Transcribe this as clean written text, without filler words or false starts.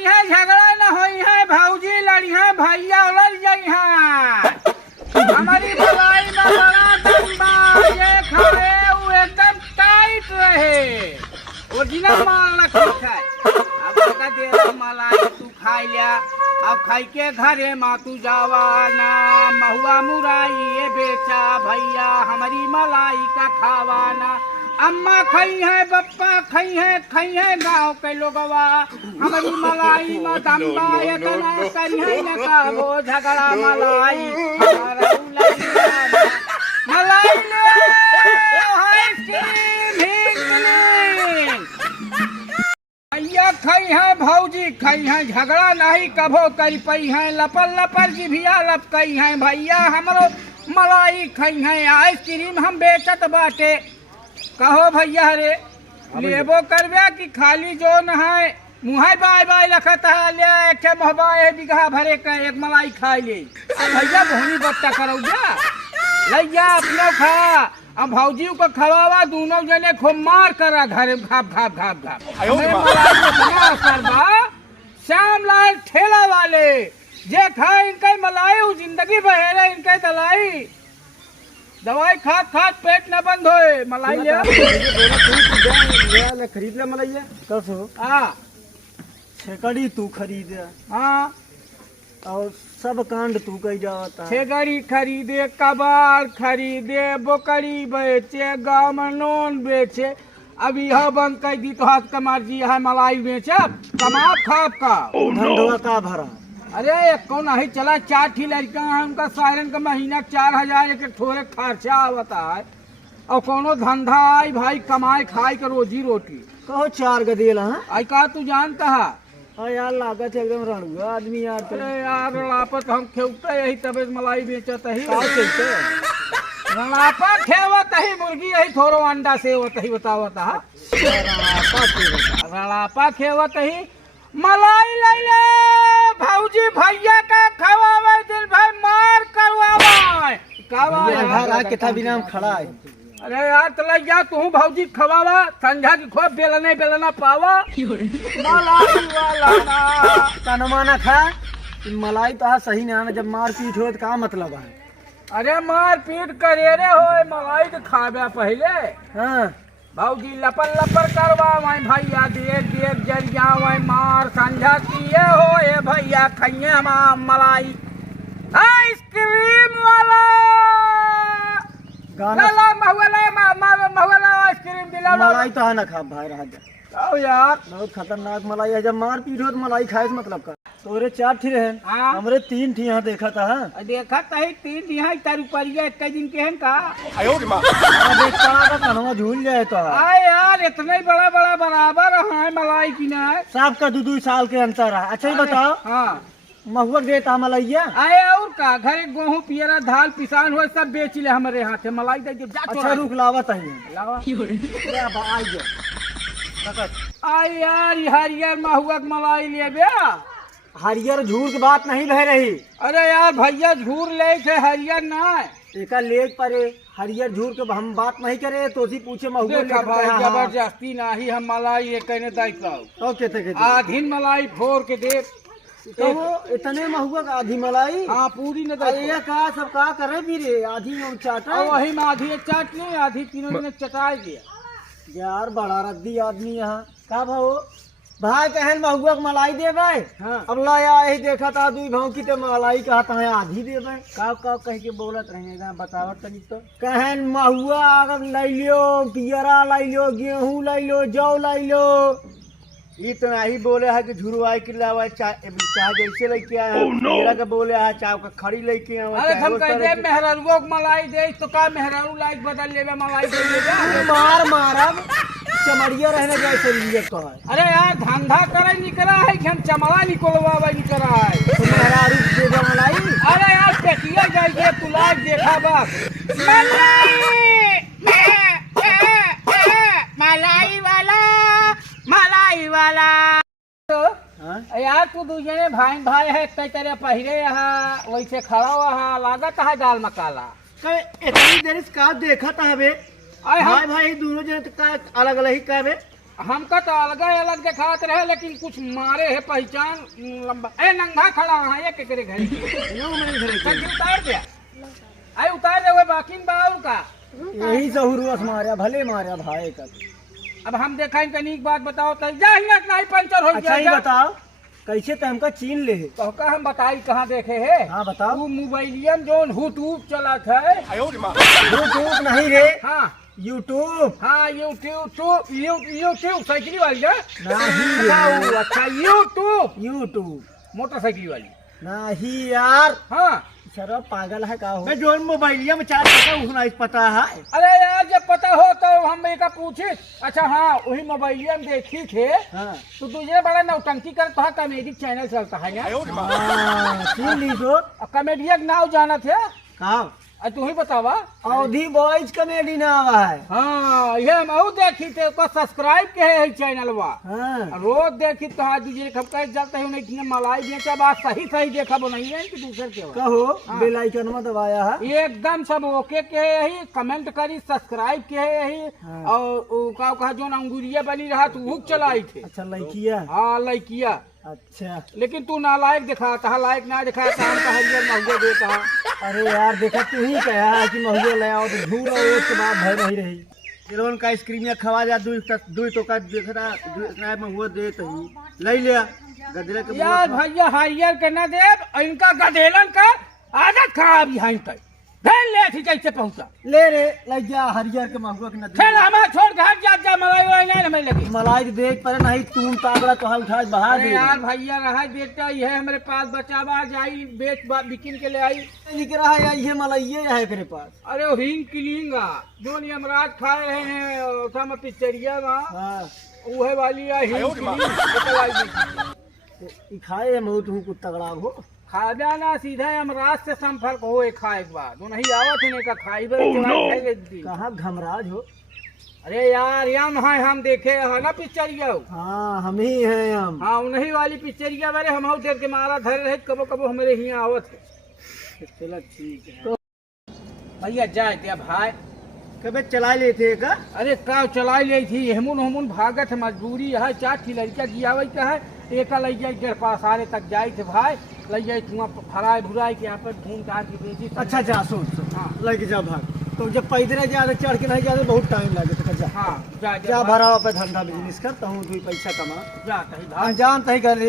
होई है झगड़ा न होई है भौजी लड़ी है भैया उलझ गई है। हमारी मलाई में बड़ा दम्बा ये खाए वो एकदम टाइट रहे ओरिजिनल माल रखा है। अब का दे रहा मलाई तू खाई लिया अब खाई के घरे माँ तू जावा ना महुआ मुराई ये बेचा भैया हमारी मलाई का खावाना। अम्मा खाई है बप्पा खाई है गाँव के लोगवा हमारी मलाई में दम्बा इतना करी है न का वो झगड़ा मलाई मलाई ले भैया खाई है भौजी खाई है झगड़ा नहीं कभो कर पई है लपल लपल की भिया लप कई है भैया हमरो मलाई खाई है आइसक्रीम हम बेचत बाटे कहो भैया रे लेबो करबे कि खाली जो न है मुँह बाय बाय लखत है ले एक मोहबा एक बिगहा भरे का एक मलाई खाई ले भैया भोनी बट्टा करो जा लैया अपना खा अब भौजी को खवावा दोनों जने खूब मार करा घर घाप घाप घाप घाप श्याम लाल ठेला वाले जे खाए इनके मलाई जिंदगी बहेरे इनके दलाई दवाई खाद खाद पेट न बंद होए मलाई ले खरीद ले मलाई कसो हाँ छेकड़ी तू खरीद हाँ और सब कांड तू कही जाता छेकड़ी खरीदे कबाड़ खरीदे बोकड़ी बेचे गाँव में नॉन बेचे अब यह बंद कर दी तो हाथ का मर्जी है मलाई बेचे कमाप खाप का धंधवा का भरा। अरे कौन ही चला 4 ठी लड़का है उनका सायरन का महीना 4000 एक थोड़े खर्चा आवता है और कोनो धंधा आई भाई कमाए खाए के रोजी रोटी कहो 4 गदेल हाँ आई का तू जानता है हाँ यार लागत है एकदम रणुआ आदमी यार। अरे यार रणापत हम खेवते यही तबे मलाई बेचत ही रणापा खेवत ही मुर्गी यही थोड़ो अंडा सेवत ही बतावत है रणापा खेवत ही मलाई ले ले भौजी भैया का खवावे दिन भाई मार करवावे घर के था बिना खड़ा है। अरे यार चला जा तू भौजी खवावा संझा की खूब बेलना पावा मलाई वाला ना तनमाना खा मलाई तो सही ना जब मार पीट हो तो का मतलब है। अरे मार पीट करे रे हो मलाई तो खावे पहले हाँ भौजी लपल लपर करवा भैया देख देख जल जाओ मार संझा किए हो ये भैया खाइए हम मलाई आइसक्रीम वाला महुआ आइसक्रीम दिला मलाई तो ना खा भाई रहा आओ यार बहुत खतरनाक मलाई है। जब मार पीट हो तो मलाई खाए से मतलब का तोरे 4 ठी रहे हाँ? हमरे 3 ठी यहाँ देखा था देखा तही 3 यहाँ तारू परिया एक दिन के हैं का कन्हवा झूल जाए तो आए यार इतने बड़ा बड़ा बराबर है मलाई की ना साहब का 2 साल के अंतर है। अच्छा ही बताओ हाँ महुआ देता मलैया आए और का घर गेहूँ पियरा धाल पिसान हो सब बेच ले हमारे हाथ है मलाई दे जा अच्छा रुक लावत है आई यार हरियर महुआ मलाई ले बे हरियर झूर की बात नहीं बह रही। अरे यार भैया झूर ले थे हरियर ना एक लेग पर हरियर झूर के हम बात नहीं करे तो पूछे महुआ जबरदस्ती नाही हम मलाई ये कहने दायित्व आधी मलाई फोड़ के दे तो वो इतने महुआ का आधी मलाई हाँ पूरी न का सब का करे फिर आधी में चाटा वही में आधी चाट नहीं आधी तीनों दिन चटाई दिया यार बड़ा रद्दी आदमी यहाँ का भाव भाई कहन महुआ के मलाई दे भाई हाँ। अब लाया यही देखा था 2 भाव की तो मलाई कहता है आधी दे भाई का कह के बोलत रहेगा बतावत तनी तो कहन महुआ अगर लै लियो पियरा लै लियो गेहूं लै लो जौ लै लो ये तो नहीं बोले है कि झुरवाई के लावा चाहे जैसे लेके आए हैं का बोले है चाहे का खड़ी लेके आए। अरे हम कह दे मेहरारू मलाई दे तो का मेहरारू लाइक बदल लेबे मलाई दे लेबे मार मारब चमड़िया रहने जैसे लिए तो है। अरे यार धंधा करे निकला है कि हम चमड़ा निकलवावे निकला है तो मेहरारू देबे मलाई। अरे यार पेटिया जाइए तू लाइक देखा बस मलाई वाला तो यार तू दूसरे भाई है तेरे पहिरे यहाँ वैसे खड़ा हुआ लागत है दाल मकाला इतनी देर का देखा था हमें भाई दोनों जने अलग अलग ही कहबे हमका तो अलग अलग दिखात रहे, लेकिन कुछ मारे है पहचान लंबा। ए नंगा खड़ा है ये केकरे घर यूं मैं घर सब्जी उतार दिया। आई उतार दे बाकी बाउर का। यही सहूरुस मारा भले मारा भाई का। अब हम देखा कनिक बात बताओ तो जा हिंगत नहीं पंचर हो अच्छा ही गया। बताओ कैसे तो हमका चीन ले है। तो का हम बताई कहाँ देखे है? हाँ बताओ। वो मोबाइलियम जो यूट्यूब चला था। यूट्यूब नहीं रे, हाँ यूट्यूब। हाँ यूट्यूब साइकिल वाली है नहीं अच्छा यूट्यूब यूट्यूब मोटरसाइकिल वाली नहीं यार। हाँ। सर पागल है का हो जो मोबाइलिया में चार्ज करता हूँ नहीं पता है। अरे यार जब पता हो तो हम एक पूछे। अच्छा हाँ वही मोबाइलिया में देखी थे। हाँ तो तुझे बड़ा नौटंकी कर तो कॉमेडी चैनल चलता है यार। चीन ली तो कॉमेडिया का नाम जाना थे कहा तू ही बतावा। अवधि बॉयज कॉमेडी ना आवा है। हाँ ये हम देखी थे सब्सक्राइब के है चैनल वा। हाँ रोज देखी तो हाँ दीजिए खब कह जाते हैं उन्हें मलाई बेचा बात सही सही देखा वो नहीं है कि दूसरे के कहो हाँ। बेल आइकन में दबाया है एकदम सब ओके के यही कमेंट करी सब्सक्राइब के यही। हाँ। और का कहा जो अंगूरिया बनी रहा तू हुक चलाई थे। अच्छा लड़किया। हाँ लड़किया। अच्छा लेकिन तू नालायक दिखाता है, लायक ना दिखाता हम हरियर महंगे देता है। अरे यार देखा तू ही कहा है कि महंगे ले आओ तो झूठ और एक बात भय नहीं रही। चिलवन का आइसक्रीम खवा जा दू तो का देखना दूसरा में हुआ दे तो ही ले लिया गदरे के यार भैया हरियर के ना दे इनका गधेलन का आदत खराब यहाँ तक धैल ले थी कैसे पहुंचा ले रे लग जा हरियर के महुआ के नदी फिर हमारा छोड़ घर जा मलाई वालाई नहीं हमें लगी मलाई देख पर नहीं तुम पागला तो उठा बहा अरे दे यार भैया रहा बेटा ये हमारे पास बचावा जाई बेच बिकिन के ले आई। लिख रहा है ये मलाई है तेरे पास। अरे वो हिंग किलिंगा जो यमराज खा रहे हैं उसमें पिक्चरिया में हाँ वह वाली है हिंग किलिंग खाए मैं तू कुछ तगड़ा हो खादा ना सीधा यमराज से संपर्क हो एक खा एक बार जो नहीं आवत है का खाई दी। कहाँ घमराज हो। अरे यार यम है हम देखे है ना पिक्चरिया। हाँ हम ही हैं हम। हाँ उन्हीं वाली पिक्चरिया वाले हम देर के मारा धरे रहे कबो कबो हमारे यहाँ आवत है। चलो ठीक है तो भैया जाए थे भाई कबे चला लेते का। अरे का चला ली थी हेमुन हेमुन भागत है मजबूरी है 4 थी लड़का गियावे का है एक लग जाए के पास आने तक जाए थे भाई लग जाए धुआं फराई भुराई के यहाँ पर घूम घाट की बेची। अच्छा जा सोच हाँ लग जा भाग तो जब पैदल जाए चढ़ के नहीं जाते बहुत टाइम लगे जा। हाँ जा भरा पे धंधा बिजनेस करता हूँ 2 पैसा कमा जा कहीं जान तही कर रहे।